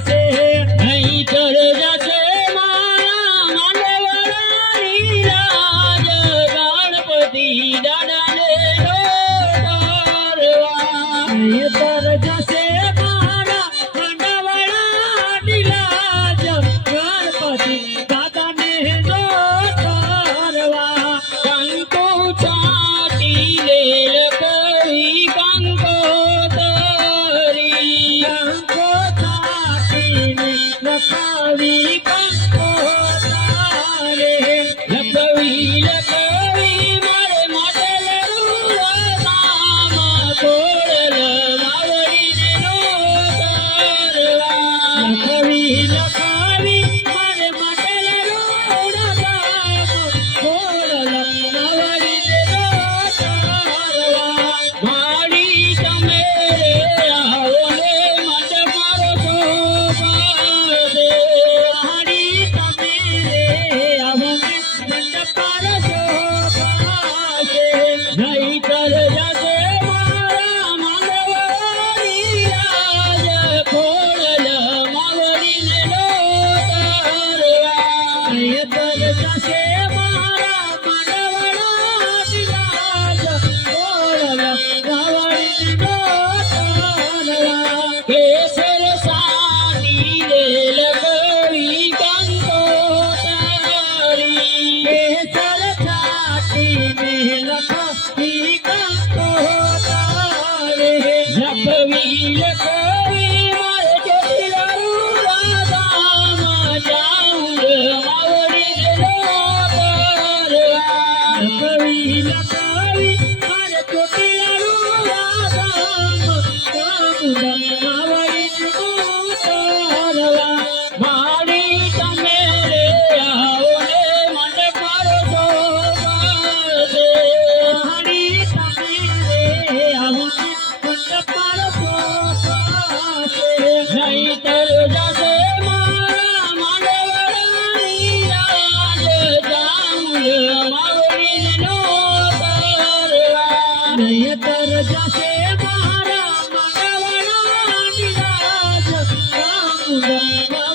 আছে Hallelujah. Nina.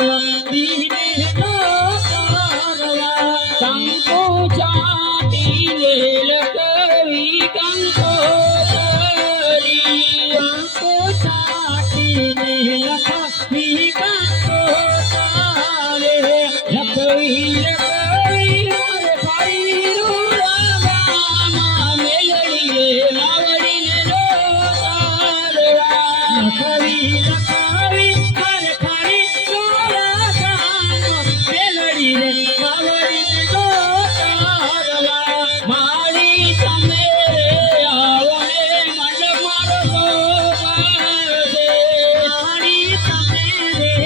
रे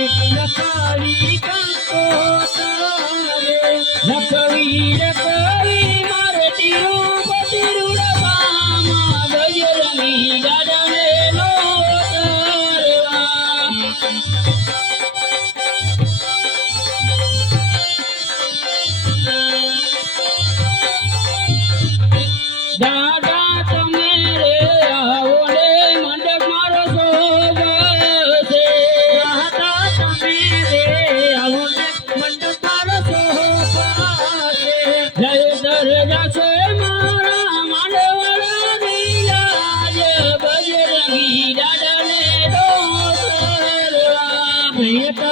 નકારી કાકો તારે નકવી નકરી મારે તીરુ પતિરુ ડબામાં ગયરની ગાડાને નો તારવા દાદા Cleia